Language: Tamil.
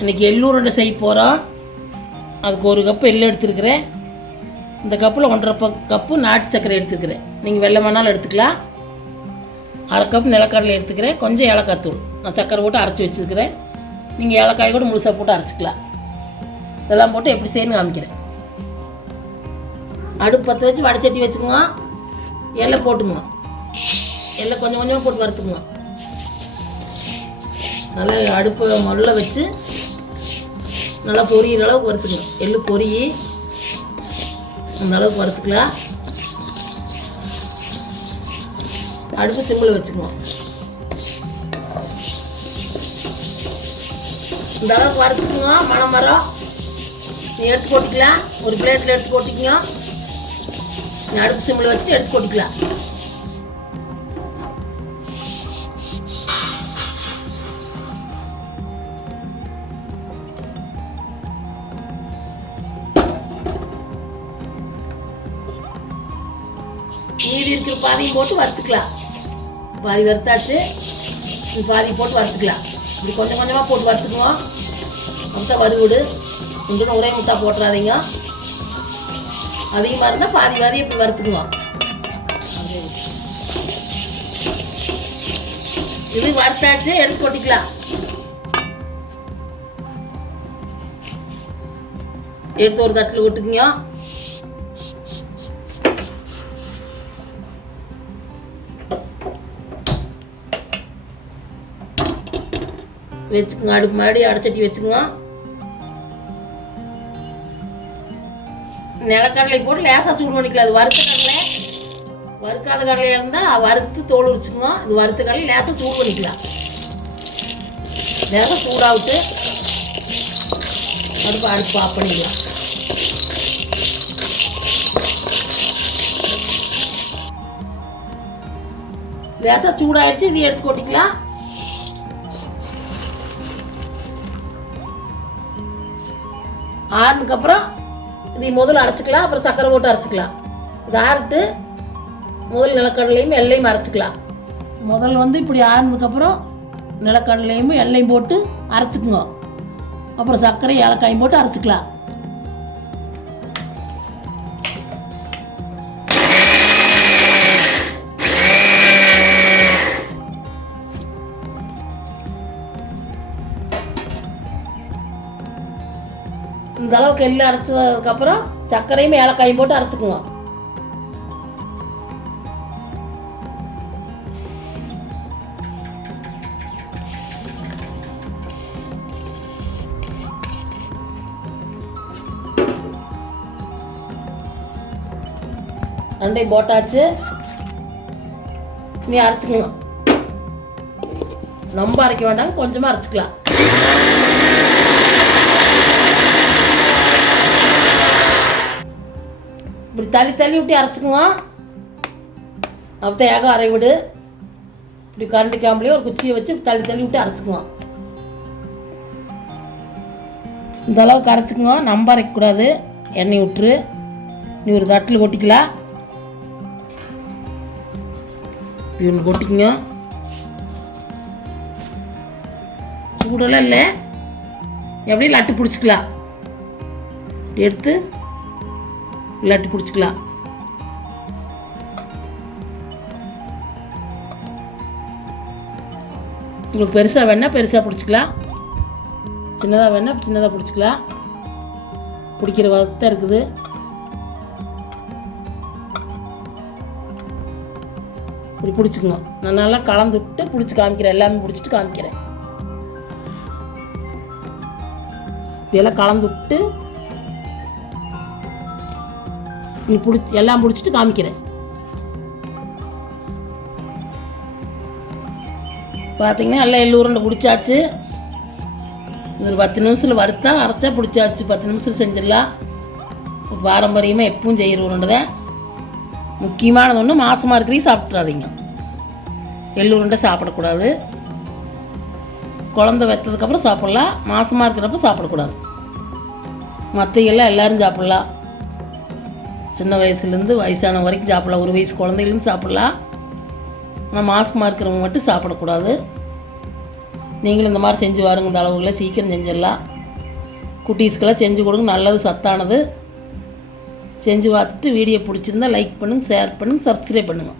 இன்றைக்கி எள்ளு உருண்டை செய்ய போகிறோம். அதுக்கு 1 கப்பு எள்ளு எடுத்துருக்கிறேன். இந்த கப்பில் 1.5 கப்பு நாட்டு சர்க்கரை எடுத்துக்கிறேன். நீங்கள் வெள்ளை வேணாலும் எடுத்துக்கலாம். 1/2 கப் நிலக்கடலை எடுத்துக்கிறேன். கொஞ்சம் ஏலக்காய் தூள் நான் சர்க்கரை போட்டு அரைச்சி வச்சுருக்கிறேன். நீங்கள் ஏலக்காய் கூட முழுசாக போட்டு அரைச்சிக்கலாம். இதெல்லாம் போட்டு எப்படி செய்யணும்னு காமிக்கிறேன். அடுப்பு பற்ற வச்சு வடைச்சட்டி வச்சுக்குங்க. எண்ணெய் போட்டுங்க. எண்ணெய் கொஞ்சம் கொஞ்சமாக போட்டு வறுத்துக்குங்க. நல்லா அடுப்பு முதல்ல வச்சு நல்லா பொரியிற அளவுக்கு வறுத்துக்கணும். எள்ளு பொரியை அந்த அளவுக்கு வறுத்துக்கலாம். அடுப்பு சிம்மில் வச்சுக்குவோம். இந்த அளவுக்கு வறுத்துக்குங்க. மரம் எடுத்து போட்டுக்கலாம். ஒரு பிளேட்டில் எடுத்து போட்டிக்கங்க. அடுப்பு சிம்மில் வச்சு எடுத்து போட்டுக்கலாம். மீதி இருக்கிற பாதியும் போட்டு வறுத்துக்கலாம். பாதி வறுத்தாச்சு. பாதி போட்டு வறுத்துக்கலாம். இப்படி கொஞ்சம் கொஞ்சமாக போட்டு வறுத்துக்குவோம். முட்டை வறுவிடு இன்னும் ஒரே முட்டை போட்டுறாதீங்க. அதிகமாக இருந்தால் பாதி இப்படி வறுத்துக்குவோம். இது வறுத்தாச்சு. எடுத்து போட்டிக்கலாம். எடுத்து ஒரு தட்டில் விட்டுக்குங்க. வச்சுக்கோங்க. அடுப்பு மறுபடியும் அடைச்சட்டி வச்சுக்கோங்க. நிலக்கடலை போட்டு லேசாக சூடு பண்ணிக்கலாம். அது வறுத்த கடலை. வறுக்காத கடலையாக இருந்தால் வறுத்து தோல் உரிச்சுக்கோங்க. இது வறுத்த கடலை லேசாக சூடு பண்ணிக்கலாம். லேசாக சூடாகிட்டு அடுப்பு ஆஃப் பண்ணிக்கலாம். லேசாக சூடாகிடுச்சு. இது எடுத்து கொட்டிக்கலாம். ஆறுனதுக்கப்புறம் இதை முதல்ல அரைச்சிக்கலாம். அப்புறம் சர்க்கரை போட்டு அரைச்சிக்கலாம். இது ஆறிட்டு முதல் நிலக்கடலையும் எல்லையும் அரைச்சிக்கலாம். முதல்ல இப்படி ஆறுனதுக்கப்புறம் நிலக்கடலையும் எல்லையும் போட்டு அரைச்சிக்குங்க. அப்புறம் சர்க்கரை ஏலக்காயும் போட்டு அரைச்சிக்கலாம். இந்த அளவுக்கு எல்லாம் அரைச்சதுக்கப்புறம் சர்க்கரையும் ஏலக்காயும் போட்டு அரைச்சிக்குங்க. ரெண்டையும் போட்டாச்சு. நீ அரைச்சிக்குங்க. ரொம்ப அரைக்க வேண்டாம். கொஞ்சமாக அரைச்சிக்கலாம். இப்படி தள்ளி விட்டு அரைச்சிக்குங்க. அப்போ ஏகம் அரை விடு. இப்படி கரண்டி காம்பலையும் ஒரு குச்சியை வச்சு தள்ளி விட்டு அரைச்சிக்குங்க. இந்த அளவுக்கு அரைச்சிக்குங்க. நம்ம அரைக்கக்கூடாது. எண்ணெய் விட்டுரு. நீ ஒரு தட்டில் கொட்டிக்கலாம். இப்படி ஒன்று கொட்டிக்குங்க. சூடெல்லாம் இல்லை. எப்படியும் லட்டு பிடிச்சிக்கலாம். எடுத்து லட்டு பிடிச்சிக்கலாம். உங்களுக்கு பெருசாக வேணால் பெருசாக பிடிச்சிக்கலாம். சின்னதாக வேணால் சின்னதாக பிடிச்சிக்கலாம். பிடிக்கிற வகத்தான் இருக்குது. இப்படி பிடிச்சிக்கோங்க. நான் நல்லா கலந்து விட்டு பிடிச்சி காமிக்கிறேன். எல்லாமே பிடிச்சிட்டு காமிக்கிறேன். இதெல்லாம் கலந்து விட்டு நீ எல்லாம் பிடிச்சிட்டு காமிக்கிறேன். பார்த்தீங்கன்னா எல்லாம் எள்ளு உருண்டை பிடிச்சாச்சு. ஒரு 10 நிமிஷத்தில் வறுத்தா அரைச்சா பிடிச்சாச்சு. 10 நிமிஷத்தில் செஞ்சிடலாம். பாரம்பரியமாக எப்பவும் செய்கிற உருண்டை தான். முக்கியமானது ஒன்று, மாசமாக இருக்கிறீங்க சாப்பிட்றாதீங்க. எள்ளு உருண்டை சாப்பிடக்கூடாது. குழந்தை வெற்றதுக்கப்புறம் சாப்பிட்லாம். மாசமாக இருக்கிறப்ப சாப்பிடக்கூடாது. மற்றையெல்லாம் எல்லோரும் சாப்பிட்லாம். சின்ன வயசுலேருந்து வயசான வரைக்கும் சாப்பிட்லாம். 1 வயசு குழந்தைலேருந்து சாப்பிட்லாம். ஆனால் மாசமாக இருக்கிறவங்க மட்டும் சாப்பிடக்கூடாது. நீங்களும் இந்த மாதிரி செஞ்சு பாருங்க. இந்த அளவுகளை சீக்கிரம் செஞ்சிடலாம். குட்டீஸ்க்கெல்லாம் செஞ்சு கொடுங்க, நல்லது, சத்தானது. செஞ்சு பார்த்துட்டு வீடியோ பிடிச்சிருந்தா லைக் பண்ணுங்கள், ஷேர் பண்ணுங்கள், சப்ஸ்கிரைப் பண்ணுங்கள்.